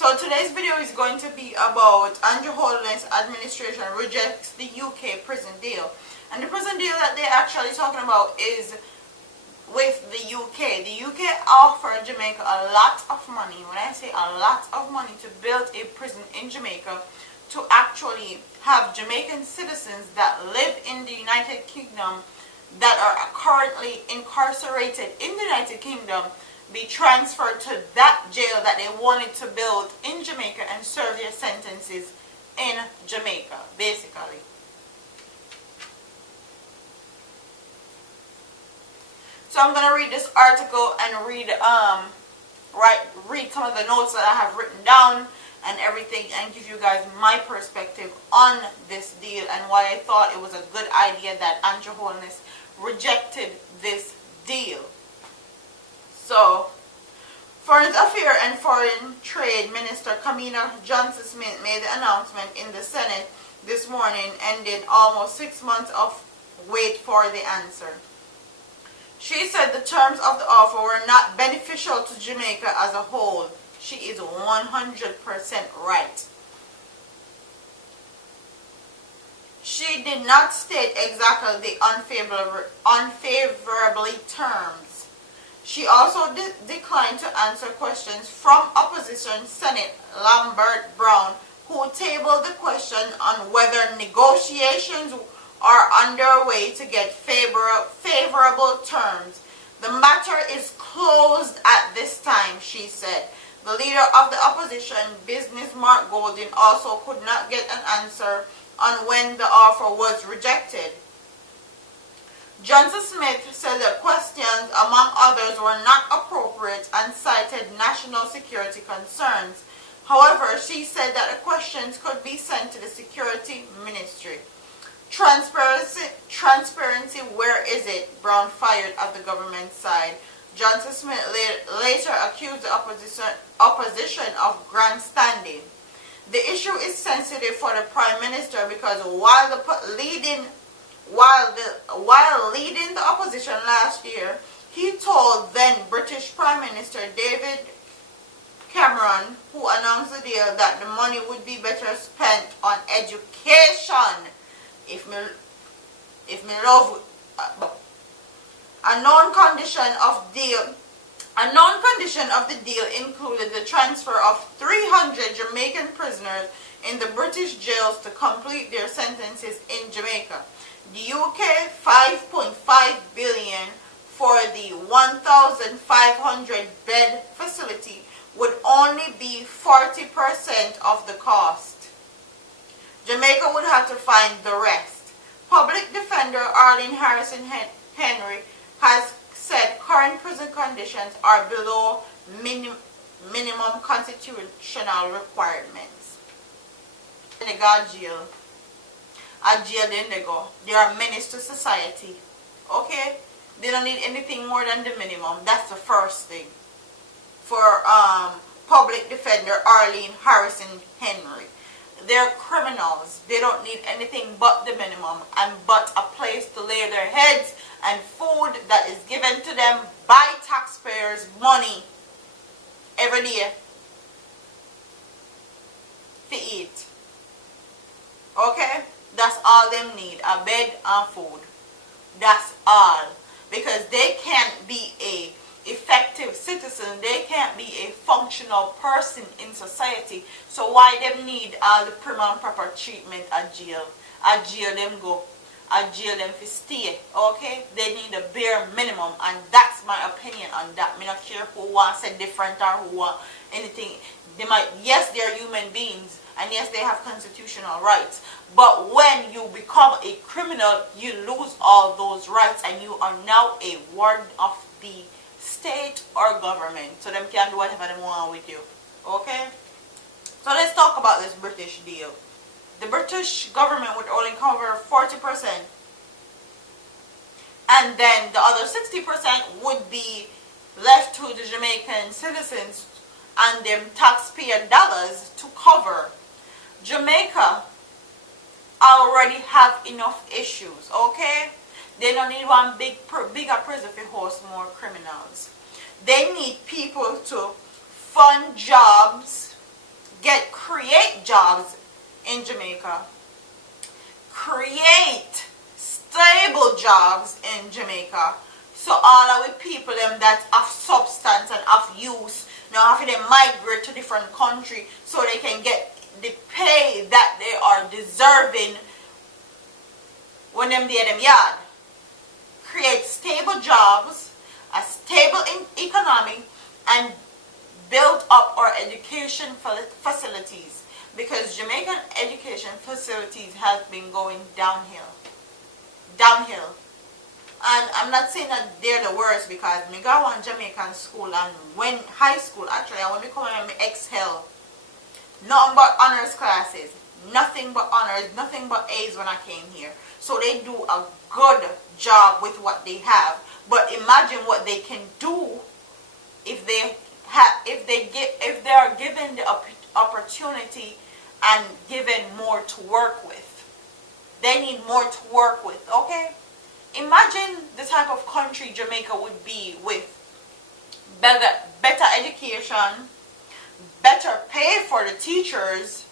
So today's video is going to be about Andrew Holden's administration rejects the UK prison deal. And the prison deal that they're actually talking about is with the UK. The UK offered Jamaica a lot of money. When I say a lot of money, to build a prison in Jamaica to actually have Jamaican citizens that live in the United Kingdom that are currently incarcerated in the United Kingdom be transferred to that jail that they wanted to build in Jamaica and serve their sentences in Jamaica, basically. So I'm going to read this article and read some of the notes that I have written down and everything, and give you guys my perspective on this deal and why I thought it was a good idea that Andrew Holden rejected this deal. So, Foreign Affairs and Foreign Trade Minister Kamina Johnson-Smith made the announcement in the Senate this morning, ending almost 6 months of wait for the answer. She said the terms of the offer were not beneficial to Jamaica as a whole. She is 100% right. She did not state exactly the unfavorably terms. She also declined to answer questions from opposition Senate Lambert Brown, who tabled the question on whether negotiations are underway to get favorable terms. The matter is closed at this time, she said. The leader of the opposition, Business Mark Golding, also could not get an answer on when the offer was rejected. Johnson-Smith said that questions, among others, were not appropriate and cited national security concerns. However, she said that the questions could be sent to the Security Ministry. Transparency, where is it? Brown fired at the government side. Johnson-Smith later accused the opposition of grandstanding. The issue is sensitive for the Prime Minister because while leading the opposition last year, he told then British Prime Minister David Cameron, who announced the deal, that the money would be better spent on education. A known condition of the deal included the transfer of 300 Jamaican prisoners in the British jails to complete their sentences in Jamaica. The UK $5.5 billion for the 1,500 bed facility would only be 40% of the cost. Jamaica would have to find the rest. Public Defender Arlene Harrison Henry has said current prison conditions are below minimum constitutional requirements. They got jail. At jail then they go. They are menace to society. Okay? They don't need anything more than the minimum. That's the first thing. For Public Defender Arlene Harrison Henry. They're criminals. They don't need anything but the minimum and but a place to lay their heads and food that is given to them by taxpayers' money every day to eat. Okay? That's all them need. A bed and food. That's all. Because they can't be a effective citizen, they can't be a functional person in society. So why them need all the prim and proper treatment at jail? At jail them go. At jail them fi stay. Okay? They need a bare minimum, and that's my opinion on that. Me not care who wants it different or who want anything. They might, yes, they're human beings, and yes, they have constitutional rights. But when you become a criminal, you lose all those rights, and you are now a ward of the state or government, so them can do whatever they want with you. Okay? So let's talk about this British deal. The British government would only cover 40%, and then the other 60% would be left to the Jamaican citizens and them taxpayer dollars to cover. Jamaica already have enough issues, okay? They don't need one bigger prison to host more criminals. They need people to fund jobs create jobs in Jamaica, create stable jobs in Jamaica, so all of the people them that have substance and have use now have to migrate to different country so they can get the pay that they are deserving when them there them yard. Create stable jobs, a stable economy, and build up our education facilities, because Jamaican education facilities have been going downhill. And I'm not saying that they're the worst, because me go on Jamaican school, and when high school, actually, when me come and me excel, nothing but honors classes, nothing but honors, nothing but A's when I came here. So they do a good job with what they have. But imagine what they can do if they are given the opportunity and given more to work with. They need more to work with, okay? Imagine the type of country Jamaica would be with better education, better pay for the teachers,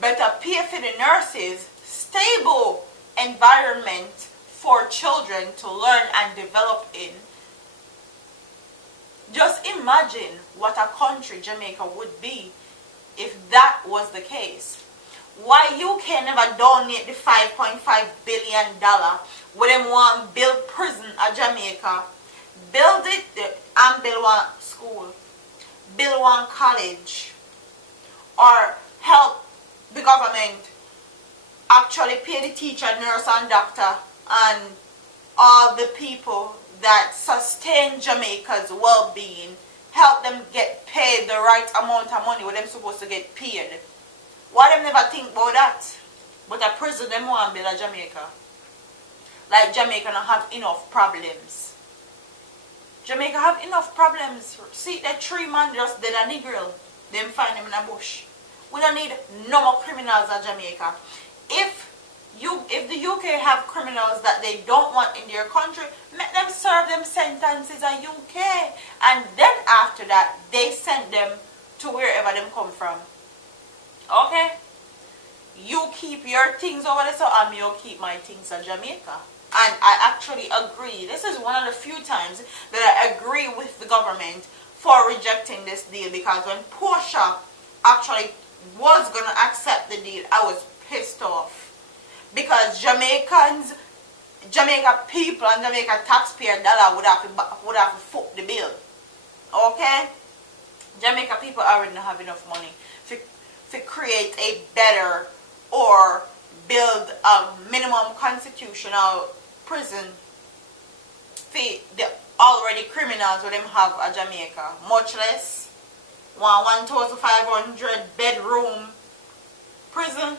better pay for the nurses, stable environment for children to learn and develop in. Just imagine what a country Jamaica would be if that was the case. Why UK never donate the $5.5 billion when them want build prison at Jamaica, build it and build one school, build one college, or help the government actually pay the teacher, nurse and doctor and all the people that sustain Jamaica's well-being, help them get paid the right amount of money what them supposed to get paid. Why them never think about that? But a prison them want build at Jamaica. Like Jamaica don't have enough problems. Jamaica have enough problems. See that 3 man just dead a Negro. Them find them in a bush. We don't need no more criminals at Jamaica. If the UK have criminals that they don't want in their country, make them serve them sentences at UK. And then after that, they send them to wherever them come from. Okay? You keep your things over there, so I'll keep my things in Jamaica. And I actually agree. This is one of the few times that I agree with the government for rejecting this deal, because when Portia actually was going to accept the deal, I was pissed off. Because Jamaica people and Jamaica taxpayer dollar would have to foot the bill. Okay? Jamaica people already don't have enough money to create a better or build a minimum constitutional prison for the already criminals who them have at Jamaica. Much less 1,500 bedroom prison.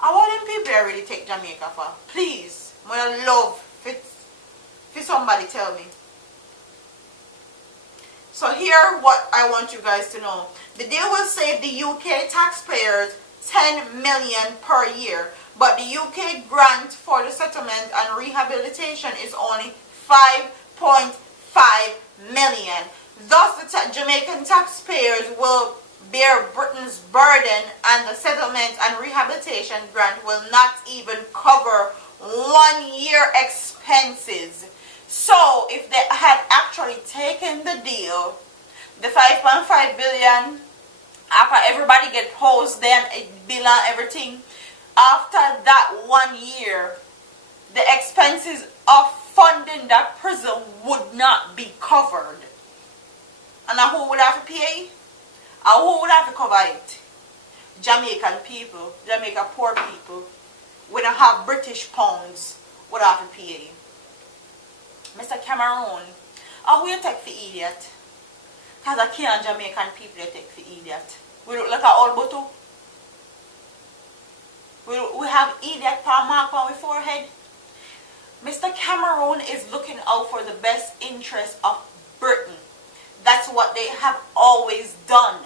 I want them people really take Jamaica for. Please, I love for somebody tell me. So here what I want you guys to know. The deal will save the UK taxpayers $10 million per year, but the UK grant for the settlement and rehabilitation is only $5.5 million. Thus, the Jamaican taxpayers will bear Britain's burden, and the settlement and rehabilitation grant will not even cover 1 year expenses. So, if they had actually taken the deal, the $5.5 billion, after everybody get posed, then it bill and everything, after that 1 year, the expenses of funding that prison would not be covered. And who would have to pay? And who would have to cover it? Jamaican people, Jamaica poor people, we don't have British pounds, would have to pay. Mr. Cameroon, who you take for idiot? Because I can't Jamaican people you take for idiot. We look like an old bottle. We have idiot mark on our forehead. Mr. Cameroon is looking out for the best interest of Britain. That's what they have always done.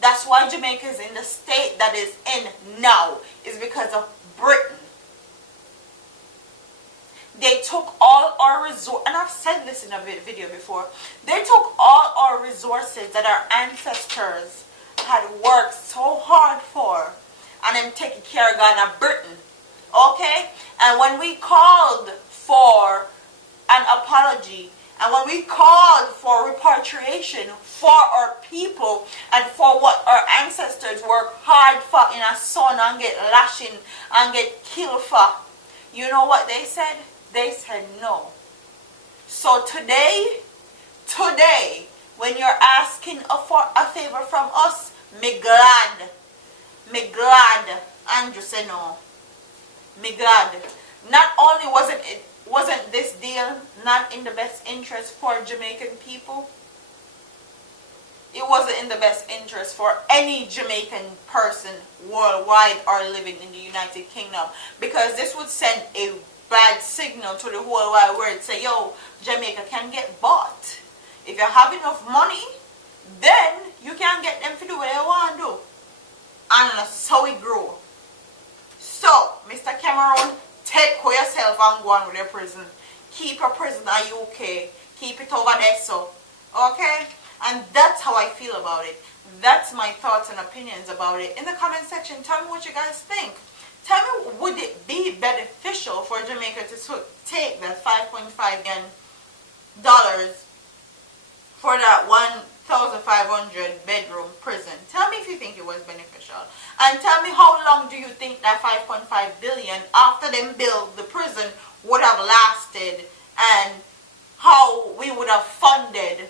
That's why Jamaica is in the state that is in now, is because of Britain. They took all our resources, and I've said this in a video before, they took all our resources that our ancestors had worked so hard for, and them taking care of Ghana Britain. Okay? And when we called for an apology, and when we called for repatriation for our people and for what our ancestors worked hard for in a sun and get lashing and get killed for, you know what they said? They said no. So today, when you're asking for a favor from us, me glad. Andrew said no. Me glad. Not only wasn't this deal not in the best interest for Jamaican people, it wasn't in the best interest for any Jamaican person worldwide or living in the United Kingdom, because this would send a bad signal to the whole wide world. Say, yo, Jamaica can get bought. If you have enough money, then you can get them to do what they want to do. And that's how it grew. So, Mr. Cameron, take for yourself and go on with your prison. Keep your prison at UK. Keep it over there, so. Okay? And that's how I feel about it. That's my thoughts and opinions about it. In the comment section, tell me what you guys think. Tell me, would it be beneficial for Jamaica to take that $5.5 million for that 1,500 bedroom prison? Tell me if you think it was beneficial. And tell me, how long do you think that 5.5 billion after them build the prison would have lasted, and how we would have funded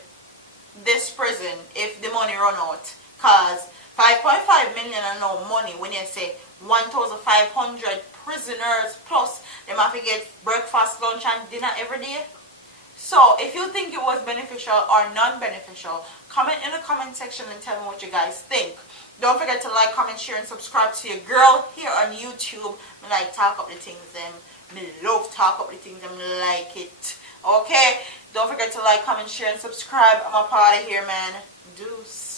this prison if the money run out? Because 5.5 million are no money when you say 1,500 prisoners plus them have to get breakfast, lunch and dinner every day. So if you think it was beneficial or non-beneficial, comment in the comment section and tell me what you guys think. Don't forget to like, comment, share and subscribe to your girl here on YouTube. Me like talk up the things them. Me love talk up the things them, like it. Okay? Don't forget to like, comment, share and subscribe. I'm a part of here, man. Deuce.